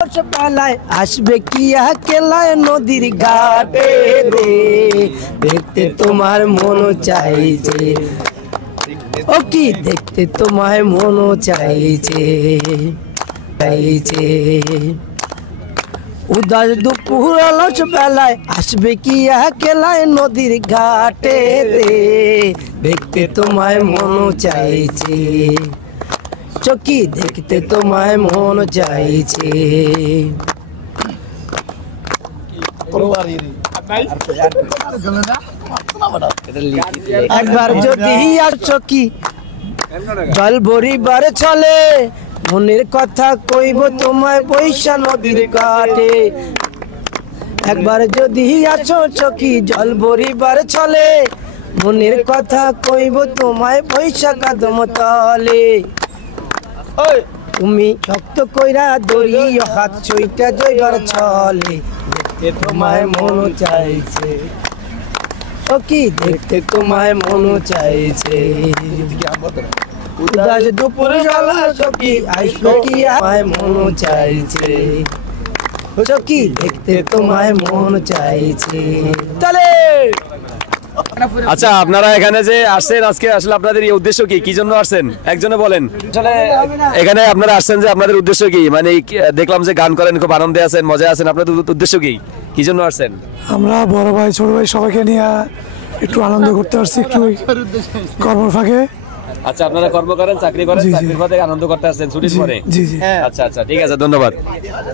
বেলায় আসবে কি কেলায় নদীর ঘাটে রে, দেখতে তোমার মন চাইছে, ও কি দেখতে তোমার মন চাইছে চাইছে। উদাস দুপুর আলস বেলায় আসবে কি কেলায় নদীর ঘাটে রে, দেখতে তোমায় মন চাইছে, চকি দেখতে তোমায় মন চাইছে। একবার যদি আর চকি জল ভরিবার চলে, মনের কথা কইব তোমায় বৈশা নদীর কাটে। একবার যদি আছো চকি জল ভরিবার চলে, মনের কথা কইব তোমায় বৈশা কাদম তলে। তুমি শক্ত কইরা দড়ি হাত চইটা জইবার চলে, দেখতে তোমায় মন চাইছে, ও কি দেখতে তোমায় মন চাইছে। উদাস দুপুর বেলা চকি আসবে কি আমায় মন চাইছে, চকি দেখতে তোমায় মন চাইছে। চলে। আচ্ছা, আপনারা এখানে যে আসছেন আজকে, আসলে আপনাদের এই উদ্দেশ্য কি, কি জন্য আসছেন একজনে বলেন। আসলে এখানে আপনারা আসছেন যে আপনাদের উদ্দেশ্য কি, মানে দেখলাম যে গান করেন, খুব আনন্দে আছেন, মজা আছেন, আপনাদের উদ্দেশ্য কি, কি জন্য আসছেন? আমরা বড় ভাই ছোট ভাই সবাইকে নিয়ে একটু আনন্দ করতে আসছি, একটু কর্মের ফাঁকে। আচ্ছা, আপনারা কর্ম করেন, চাকরি করেন, চাকরির ফাঁকে আনন্দ করতে আসছেন ছুটির পরে? জি জি। আচ্ছা আচ্ছা, ঠিক আছে, ধন্যবাদ।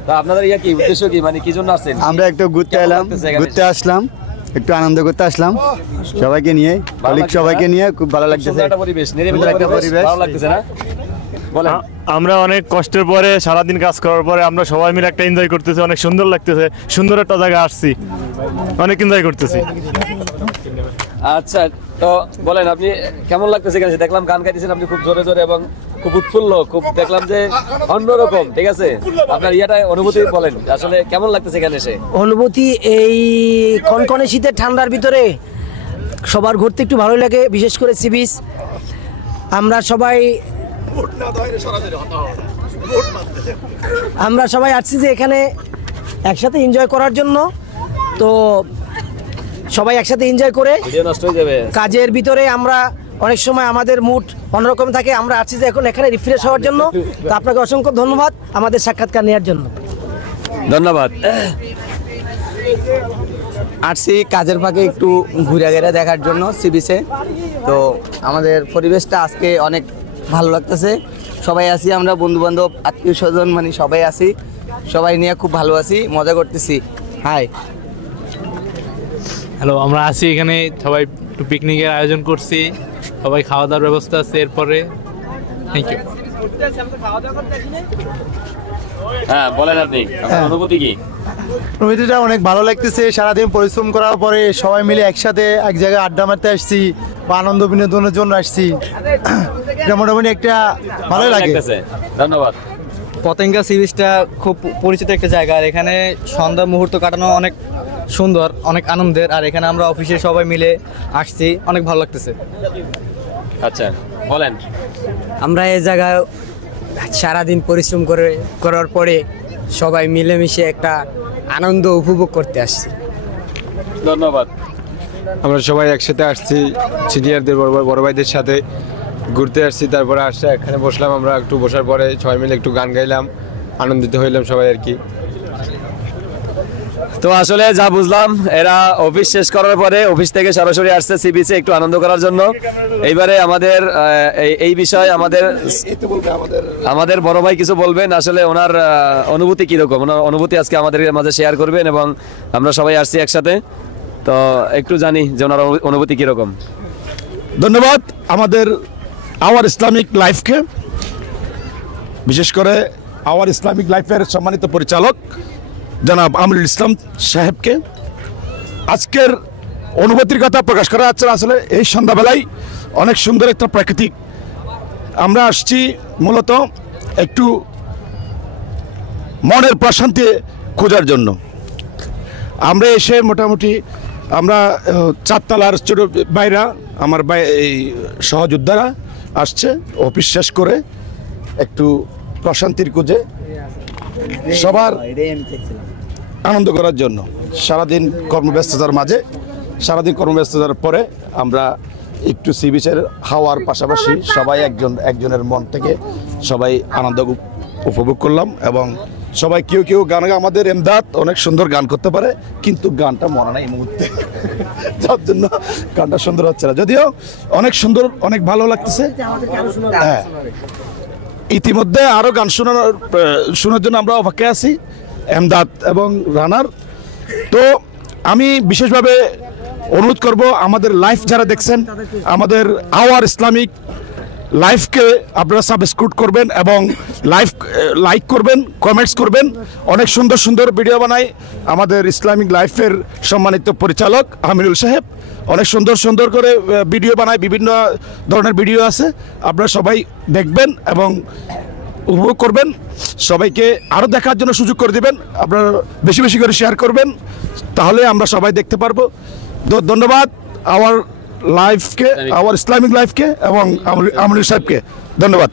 তো আপনাদের ইয়া কি উদ্দেশ্য কি, মানে কি জন্য আসছেন? আমরা একটু ঘুরতে এলাম, ঘুরতে আসলাম, একটু আনন্দ করতে আসলাম সবাইকে নিয়ে, সবাইকে নিয়ে খুব ভালো লাগতেছে। একটা পরিবেশ, নিরিবিলি একটা পরিবেশ, ভালো লাগতেছে না? বলেন। আমরা অনেক কষ্টের পরে সারাদিন কাজ করার পরে আমরা সবাই মিলে একটা এনজয় করতেছি, অনেক সুন্দর লাগতেছে, সুন্দর একটা জায়গায় আসছি, অনেক এনজয় করতেছি। আচ্ছা, তো বলেন আপনি কেমন লাগতেছে এখানে? দেখলাম গান গাইতেছেন আপনি খুব জোরে জোরে এবং খুব উৎফুল্ল, খুব দেখলাম যে অন্যরকম, ঠিক আছে? আপনার ইয়াটা অনুভূতি বলেন, আসলে কেমন লাগতেছে এখানে এসে? অনুভূতি এই কনকনে শীতের ঠান্ডার ভিতরে সবার ঘুরতে একটু ভালো লাগে, বিশেষ করে সি বিচ। আমরা সবাই আসছি যে এখানে একসাথে এনজয় করার জন্য, তো সবাই একসাথে এনজয় করে নষ্ট হয়ে যাবে কাজের ভিতরে আমরা অনেক সময় আমাদের মুড অন্যরকম থাকে, আমরা আসছি যে এখন এখানে রিফ্রেশ হওয়ার জন্য। তো আপনাকে অসংখ্য ধন্যবাদ আমাদের সাক্ষাৎকার নেওয়ার জন্য। ধন্যবাদ। আসছি কাজের ফাঁকে একটু ঘুরে ঘেরে দেখার জন্য সি বিচে। তো আমাদের পরিবেশটা আজকে অনেক ভালো লাগতেছে, সবাই আছি আমরা, বন্ধু বান্ধব আত্মীয় স্বজন মানে সবাই আছি, সবাই নিয়ে খুব ভালো আছি, মজা করতেছি। হাই হ্যালো, আমরা আছি এখানে, সবাই একটু পিকনিকের আয়োজন করছি, সবাই খাওয়া দাওয়ার ব্যবস্থা আছে এরপরে। Thank you. হ্যাঁ, বলেন আপনি, আপনার অনুভূতি কি? অনুভূতিটা অনেক ভালো লাগতেছে, সারাদিন পরিশ্রম করার পরে সবাই মিলে একসাথে এক জায়গায় আড্ডা মারতে আসছি বা আনন্দ বিনোদনের জন্য আসছি, এটা মোটামুটি একটা ভালোই লাগতেছে। ধন্যবাদ। পতেঙ্গা সি বিচটা খুব পরিচিত একটা জায়গা, আর এখানে সন্ধ্যার মুহূর্ত কাটানো অনেক সুন্দর, অনেক আনন্দের। আর এখানে আমরা অফিসে সবাই মিলে আসছি, অনেক ভালো লাগতেছে। আচ্ছা, বলেন। আমরা এই জায়গায় সারাদিন পরিশ্রম করার পরে সবাই মিলেমিশে একটা আনন্দ উপভোগ করতে আসছি। ধন্যবাদ। আমরা সবাই একসাথে আসছি, সিনিয়রদের বড় ভাইদের সাথে ঘুরতে আসছি, তারপরে আসছে এখানে বসলাম, আমরা একটু বসার পরে সবাই মিলে একটু গান গাইলাম, আনন্দিত হইলাম সবাই আর কি। তো আসলে যা বুঝলাম, এরা অফিস শেষ করার পরে অফিস থেকে সরাসরি আসছে সি বিচে একটু আনন্দ করার জন্য। এইবারে আমাদের এই বিষয়ে আমাদের বড় ভাই কিছু বলবেন, আসলে ওনার অনুভূতি কিরকম, ওনার অনুভূতি আজকে আমাদের মাঝে শেয়ার করবেন, এবং আমরা সবাই আসছি একসাথে, তো একটু জানি যে ওনার অনুভূতি কিরকম। ধন্যবাদ আমাদের আওয়ার ইসলামিক লাইফকে, বিশেষ করে আওয়ার ইসলামিক লাইফের সম্মানিত পরিচালক জনাব আমিরুল ইসলাম সাহেবকে। আজকের অনুভূতির কথা প্রকাশ করা যাচ্ছে, আসলে এই সন্ধ্যাবেলায় অনেক সুন্দর একটা প্রাকৃতিক, আমরা আসছি মূলত একটু মনের প্রশান্তি খোঁজার জন্য। আমরা এসে মোটামুটি আমরা চারতলার ছোট ভাইরা, আমার এই সহযোদ্ধারা আসছে অফিস শেষ করে একটু প্রশান্তির খোঁজে সবার আনন্দ করার জন্য সারাদিন কর্মব্যস্ততার মাঝে, সারাদিন কর্মব্যস্ততার পরে আমরা একটু সি বিচের হাওয়ার পাশাপাশি সবাই একজনের মন থেকে সবাই আনন্দ উপভোগ করলাম। এবং সবাই কেউ গান, আমাদের এমদাদ অনেক সুন্দর গান করতে পারে, কিন্তু গানটা মনে নাই এই মুহূর্তে, যার জন্য গানটা সুন্দর হচ্ছে না। যদিও অনেক সুন্দর, অনেক ভালো লাগতেছে। হ্যাঁ, ইতিমধ্যে আরও গান শোনার জন্য আমরা অপেক্ষায় আছি, এমদাদ এবং রানার। তো আমি বিশেষভাবে অনুরোধ করব, আমাদের লাইভ যারা দেখছেন, আমাদের আওয়ার ইসলামিক লাইভকে আপনারা সাবস্ক্রাইব করবেন এবং লাইক করবেন, কমেন্টস করবেন। অনেক সুন্দর সুন্দর ভিডিও বানাই আমাদের ইসলামিক লাইফের সম্মানিত পরিচালক আমিনুল সাহেব, অনেক সুন্দর সুন্দর করে ভিডিও বানায়, বিভিন্ন ধরনের ভিডিও আছে, আপনারা সবাই দেখবেন এবং উপভোগ করবেন। সবাইকে আরও দেখার জন্য সুযোগ করে দেবেন, আপনারা বেশি বেশি করে শেয়ার করবেন, তাহলে আমরা সবাই দেখতে পারবো। ধন্যবাদ আওয়ার লাইফকে, আওয়ার ইসলামিক লাইফকে এবং আমিনুল সাহেবকে ধন্যবাদ।